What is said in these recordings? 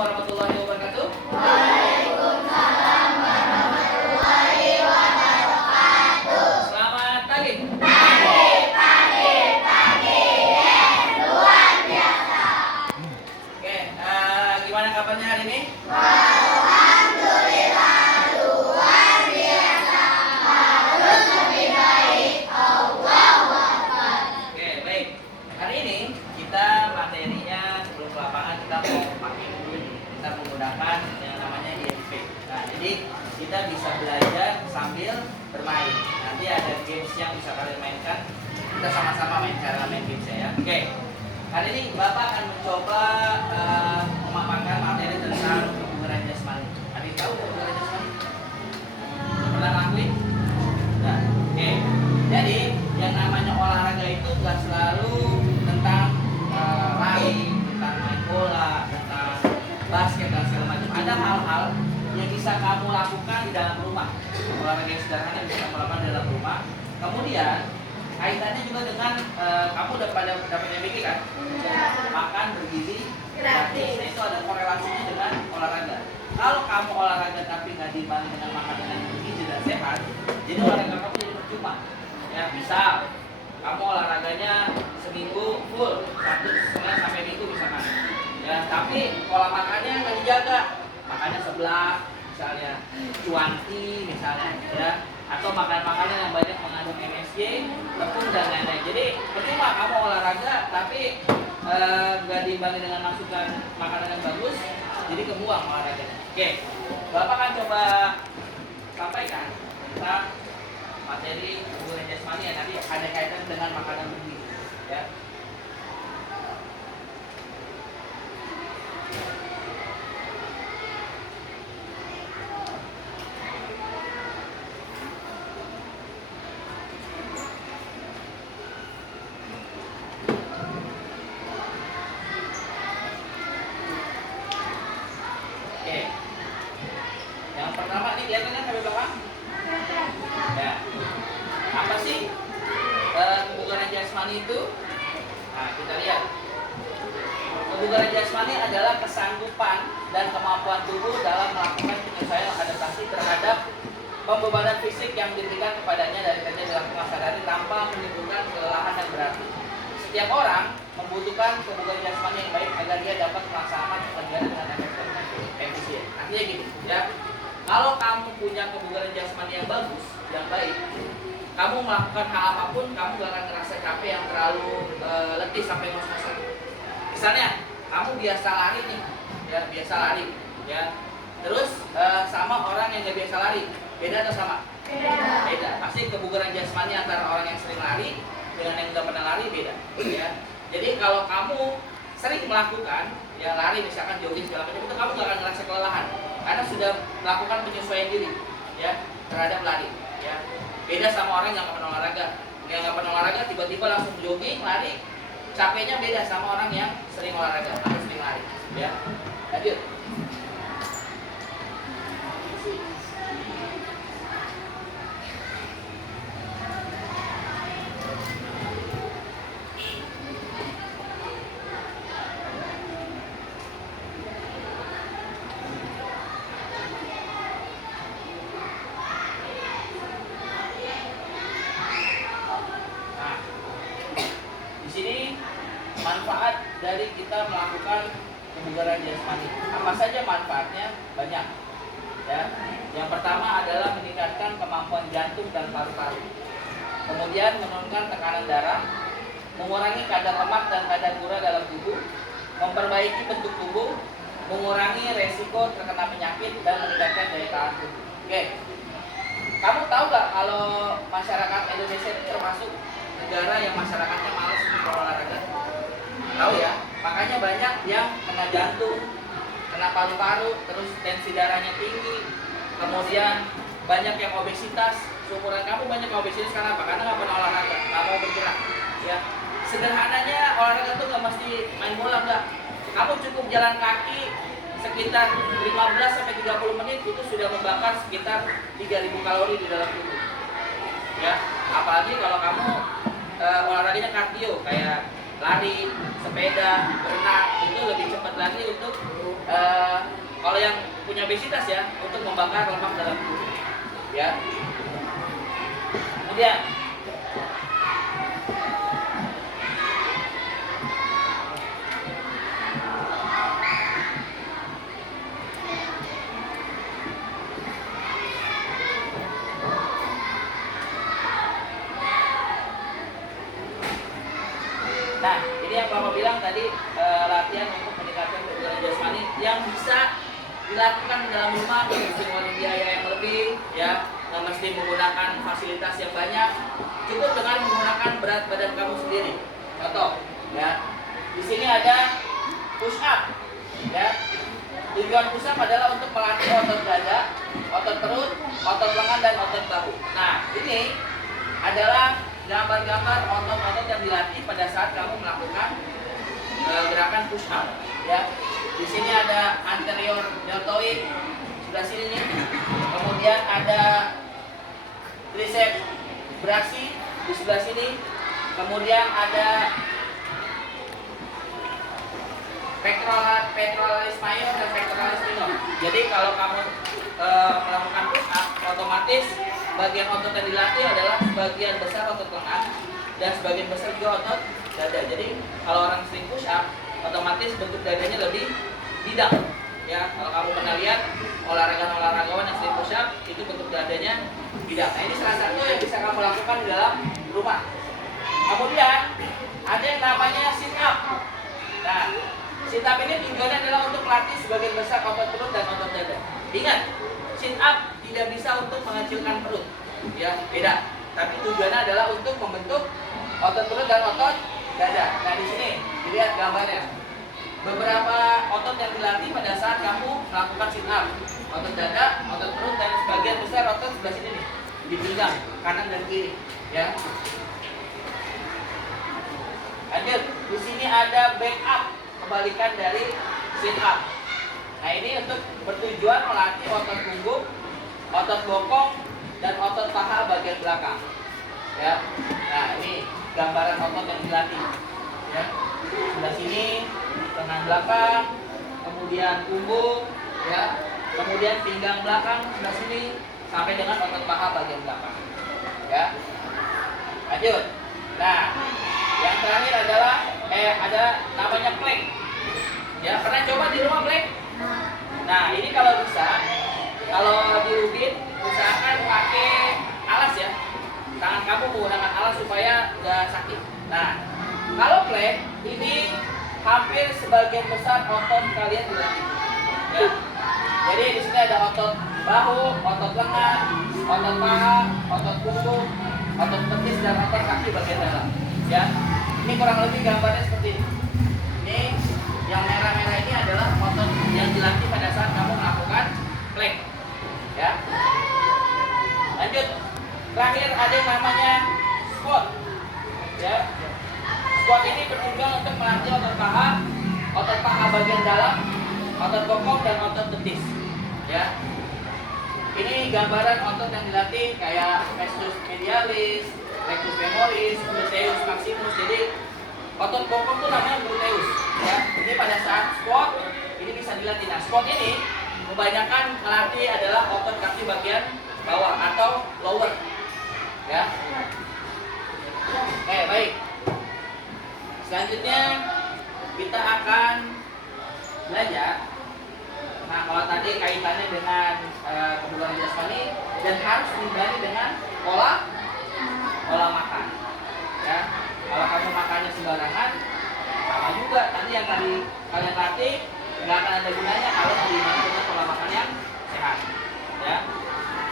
warahmatullahi wabarakatuh. Waalaikumsalam warahmatullahi wabarakatuh. Selamat pagi. Pagi, yes, luar biasa. Oke, gimana kabarnya hari ini? Alhamdulillah, luar biasa. Harus lebih baik. Allahu Akbar. Oke, baik. Hari ini kita materinya sebelum ke lapangan kita mau pakai dulu nih. Kita menggunakan yang namanya IMP. Nah, jadi kita bisa belajar sambil bermain. Nanti ada games yang bisa kalian mainkan. Kita sama-sama main cara main gamesnya ya. Oke. Hari ini Bapak akan mencoba memaparkan materi tentang kebugaran jasmani. Ada yang tahu kebugaran jasmani? Pernah lakuin? Nah, oke. Jadi yang namanya olahraga itu nggak selalu tentang lari, tentang main bola, tentang basket dan segala macam. Ada hal-hal yang bisa kamu lakukan di dalam rumah. Olahraga yang sederhana yang bisa kamu lakukan di dalam rumah. Kemudian kaitannya juga dengan kamu udah pada dapat MBK kan? Makan bergizi gratis. Nah, itu ada korelasinya dengan olahraga. Kalau kamu olahraga tapi nggak diimbangi dengan makanan yang bergizi dan sehat, jadi olahraga kamu jadi percuma. Ya, misal kamu olahraganya seminggu full, 1 sampai minggu misalkan. Ya, tapi pola makannya nggak dijaga, makannya sebelah, misalnya cuanti misalnya, ya, atau makan-makanan yang banyak mengandung MSG, tepung dan lain-lain. Jadi percuma kamu olahraga tapi nggak diimbangi dengan masukan makanan yang bagus, jadi kebuang olahraganya. Oke, Bapak akan coba sampaikan tentang materi kebugaran jasmani ya, nanti ada kaitan dengan makanan bergizi, ya. Oke, yang pertama nih kelihatannya sampai belakang. Ya, apa sih kebugaran jasmani itu? Nah, kita lihat. Kebugaran jasmani adalah kesanggupan dan kemampuan tubuh dalam melakukan penyesuaian adaptasi terhadap pembebanan fisik yang diberikan kepadanya dari kerja dilakukan sehari-hari tanpa menimbulkan kelelahan yang berarti. Setiap orang membutuhkan kebugaran jasmani yang baik agar dia dapat melaksanakan pekerjaan dengan efisien. Artinya gini, ya. Kalau kamu punya kebugaran jasmani yang bagus, yang baik, kamu melakukan hal apapun, kamu gak akan ngerasa capek yang terlalu letih sampai ngos-ngosan. Misalnya, kamu biasa lari nih, ya biasa lari, ya. Terus sama orang yang gak biasa lari, beda atau sama? Beda. Pasti kebugaran jasmani antara orang yang sering lari dengan yang gak pernah lari beda, ya. Jadi kalau kamu sering melakukan, ya lari misalkan jogging segala macam itu, kamu gak akan ngerasa kelelahan karena sudah melakukan penyesuaian diri, ya, terhadap lari, ya. Beda sama orang yang nggak pernah olahraga. Yang nggak pernah olahraga tiba-tiba langsung jogging, lari, capeknya beda sama orang yang sering olahraga atau sering lari, ya. Lanjut. Di sini manfaat dari kita melakukan kebugaran jasmani. Apa saja manfaatnya? Banyak. Ya. Yang pertama adalah meningkatkan kemampuan jantung dan paru-paru. Kemudian menurunkan tekanan darah, mengurangi kadar lemak dan kadar gula dalam tubuh, memperbaiki bentuk tubuh, mengurangi resiko terkena penyakit dan meningkatkan daya tahan tubuh. Oke. Kamu tahu nggak kalau masyarakat Indonesia ini termasuk negara yang masyarakatnya malas untuk berolahraga? Tahu ya, makanya banyak yang kena jantung, kena paru-paru, terus tensi darahnya tinggi, kemudian banyak yang obesitas. Seumuran kamu banyak yang obesitas karena apa? Karena nggak pernah olahraga, nggak mau bergerak. Ya, sederhananya olahraga tuh nggak mesti main bola, nggak. Kamu cukup jalan kaki sekitar 15 sampai 30 menit itu sudah membakar sekitar 3.000 kalori di dalam tubuh. Ya, apalagi kalau kamu olahraganya kardio kayak lari, sepeda, berenang, itu lebih cepat lagi untuk punya obesitas ya, untuk membakar lemak dalam tubuh. Ya. Kemudian nah, ini yang Bapak bilang tadi, latihan untuk meningkatkan kebugaran jasmani yang bisa dilakukan dalam rumah, mesti mengeluarkan biaya yang lebih, ya, nggak mesti menggunakan fasilitas yang banyak, cukup dengan menggunakan berat badan kamu sendiri. Contoh, ya, di sini ada push up, ya. Tujuan push up adalah untuk melatih otot dada, otot perut, otot lengan dan otot bahu. Nah, ini adalah gambar-gambar otot-otot yang dilatih pada saat kamu melakukan gerakan push up, ya. Di sini ada anterior deltoid sebelah sini nih. Kemudian ada tricep brachi di sebelah sini. Kemudian ada pectoralis major dan pectoralis minor. Jadi kalau kamu melakukan push up, otomatis bagian otot yang dilatih adalah sebagian besar otot lengan dan sebagian besar juga otot dada. Jadi kalau orang sering push up, otomatis bentuk dadanya lebih bidang. Ya, kalau kamu pernah lihat olahragawan yang sering push up, itu bentuk dadanya bidang. Nah, ini salah satu yang bisa kamu lakukan di dalam rumah. Kemudian ada yang namanya sit up. Nah, sit up ini tujuannya adalah untuk melatih sebagian besar otot perut dan otot dada. Ingat, sit up tidak bisa untuk mengecilkan perut, ya, beda. Tapi tujuannya adalah untuk membentuk otot perut dan otot dada. Nah, di sini dilihat gambarnya. Beberapa otot yang dilatih pada saat kamu melakukan sit up. Otot dada, otot perut, dan sebagian besar otot sebelah sini nih, di pinggang kanan dan kiri, ya. Lanjut, di sini ada back up, kebalikan dari sit up. Nah, ini untuk bertujuan melatih otot punggung, otot bokong, dan otot paha bagian belakang. Ya. Nah, ini gambaran otot yang dilatih. Ya. Sebelah sini lengan belakang, kemudian punggung, ya. Kemudian pinggang belakang sebelah sini sampai dengan otot paha bagian belakang. Ya. Lanjut. Nah, yang terakhir adalah ada namanya plank. Ya, pernah coba di rumah plank? Nah, ini kalau bisa, kalau di Rubin, usahakan pakai alas ya. Tangan kamu menggunakan alas supaya nggak sakit. Nah, kalau plank ini hampir sebagian besar otot kalian dilatih. Ya. Jadi di sini ada otot bahu, otot lengan, otot paha, otot punggung, otot betis dan otot kaki bagian dalam. Ya. Ini kurang lebih gambarnya seperti ini. Ini yang merah-merah ini adalah otot yang dilatih pada saat kamu melakukan plank. Ya. Lanjut. Terakhir ada yang namanya squat. Ya. Squat ini bertujuan untuk melatih otot paha bagian dalam, otot bokong dan otot betis. Ya. Ini gambaran otot yang dilatih kayak vastus medialis, rectus femoris, gluteus maximus. Jadi otot bokong itu namanya gluteus. Ya. Ini pada saat squat ini bisa dilatih. Nah, squat ini kebanyakan melatih adalah otot kaki bagian bawah atau lower. Ya. Oke, baik. Selanjutnya kita akan belajar. Nah, kalau tadi kaitannya dengan kebugaran jasmani dan harus diimbangi dengan pola makan. Ya, kalau kamu makannya sembarangan, sama juga. Tadi yang tadi kalian latih nggak akan ada gunanya kalau diimbangi dengan pola makan yang sehat. Ya,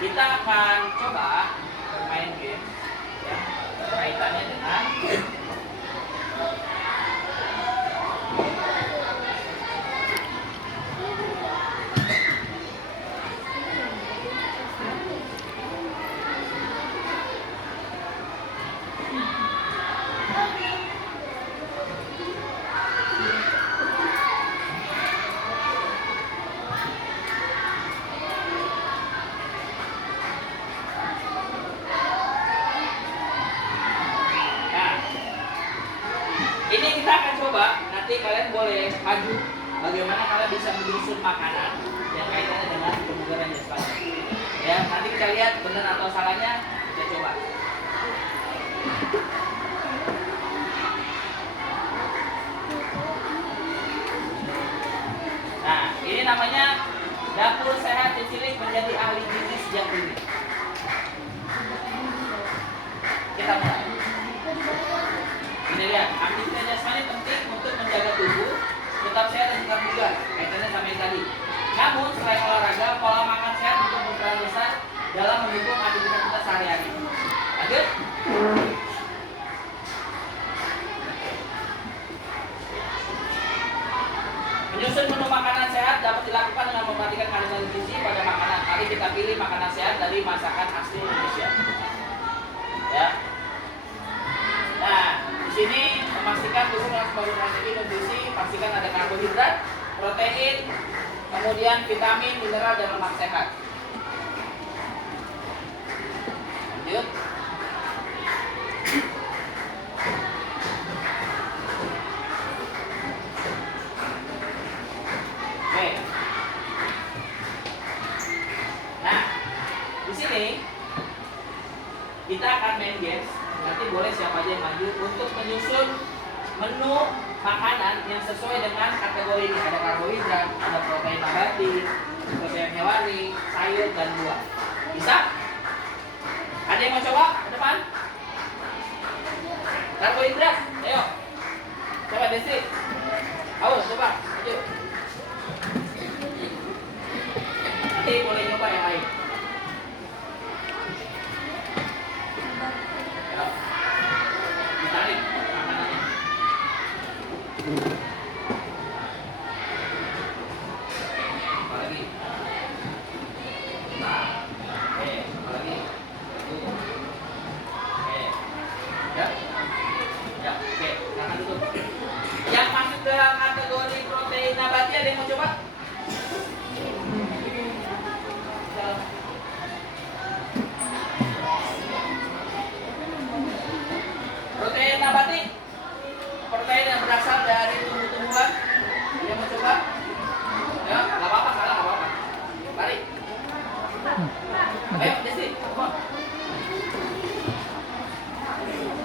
kita akan coba bermain game. Ya, kaitannya dengan ini kita akan coba, nanti kalian boleh maju bagaimana kalian bisa menyusun makanan yang kaitannya kita lihat benar atau salahnya. Kita coba. Nah, ini namanya dapur sehat Cicilik menjadi ahli gizi sejak dini. Kita mulai. Ini lihat, aktivitas jasmani penting untuk menjaga tubuh tetap sehat dan tetap bugar. Kaitannya sama yang tadi. Namun selain olahraga, pola makan sehat juga berperan besar dalam mendukung aktivitas kita sehari-hari. Lanjut. Menyusun menu makanan sehat dapat dilakukan dengan memperhatikan kandungan gizi pada makanan. Mari kita pilih makanan sehat dari masakan asli Indonesia. Ya. Nah, di sini memastikan tubuh harus memiliki nutrisi, pastikan ada karbohidrat, protein, kemudian vitamin, mineral dan lemak sehat. Lanjut. Oke. Nah, di sini kita akan main games. Nanti boleh siapa aja yang maju untuk menyusun menu makanan yang sesuai dengan kategori ini. Ada karbohidrat, ada protein nabati, protein hewani, sayur dan buah. Bisa? Ada yang mau coba ke depan? Karbohidrat, ayo. Coba Destri. Ayo coba, maju. Nanti boleh coba yang lain. Ditarik makanannya. Apa lagi? Oke, apa lagi? Oke. Ya? Ya, oke. Tangan tutup. Yang masuk dalam kategori protein nabati ada yang mau coba? Protein nabati, protein yang berasal dari tumbuh-tumbuhan. Dia mau coba? Ya, nggak apa-apa, salah nggak apa-apa. Mari. Ayo, Desi, coba.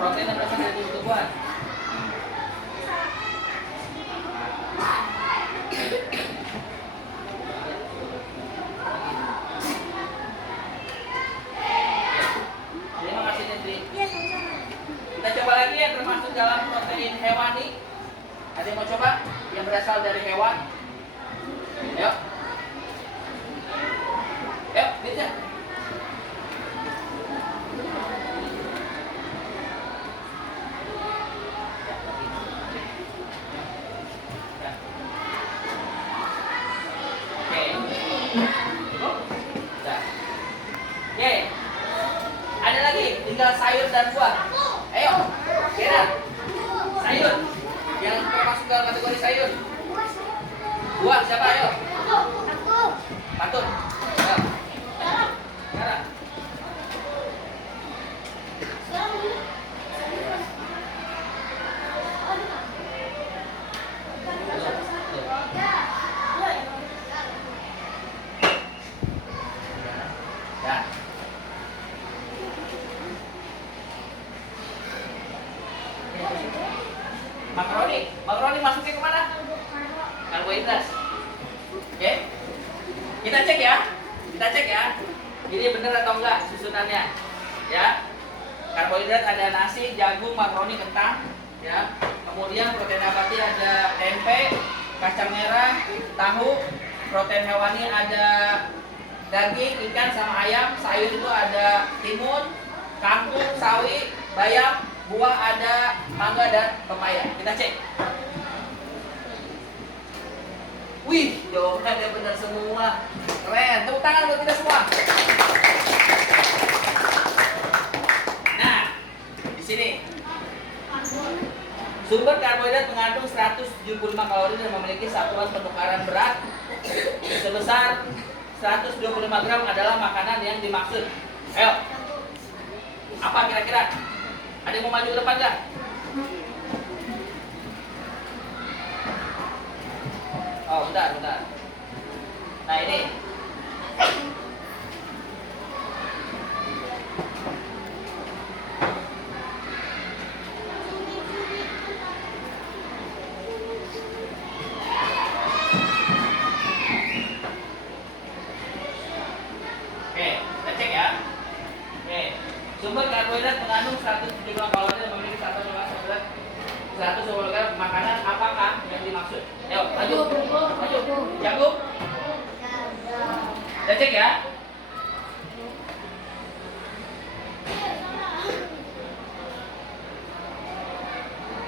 Protein yang berasal dari tumbuh-tumbuhan. Terima kasih, Desi. Kita coba lagi yang termasuk dalam protein hewani. Ada yang mau coba? Yang berasal dari hewan. Ayo. Ayo, bisa. Oke. Cukup? Sudah. Oke. Ada lagi, tinggal sayur dan buah. Ayo, kira sayur yang termasuk dalam kategori sayur. Buah siapa? Ayo. Patut. Ayo. Kira. Ya. Makaroni masuknya kemana? Karbohidrat. Oke, kita cek ya, ini benar atau enggak susunannya, ya. Karbohidrat ada nasi, jagung, makaroni, kentang, ya. Kemudian protein nabati ada tempe, kacang merah, tahu. Protein hewani ada daging, ikan sama ayam. Sayur itu ada timun, kangkung, sawi, bayam. Buah ada mangga dan pepaya. Kita cek. Wih, jawabannya benar semua. Keren. Tepuk tangan buat kita semua. Nah, di sini sumber karbohidrat mengandung 175 kalori dan memiliki satuan penukaran berat sebesar 125 gram adalah makanan yang dimaksud. Ayo. Apa kira-kira? Ada yang mau maju ke depan nggak? Oh, bentar. Nah ini. cek ya.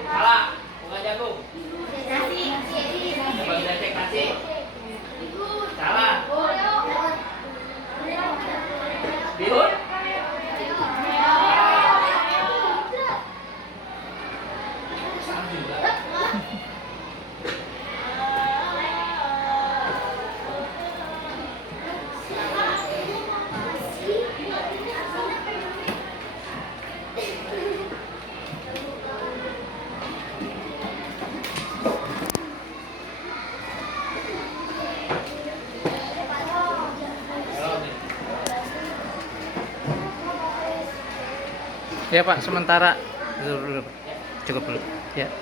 Salah, bukan jagung. Coba kita cek nasi. Salah. Bihun? Salah juga. Ya Pak, sementara dulu, Pak. Cukup dulu. Ya.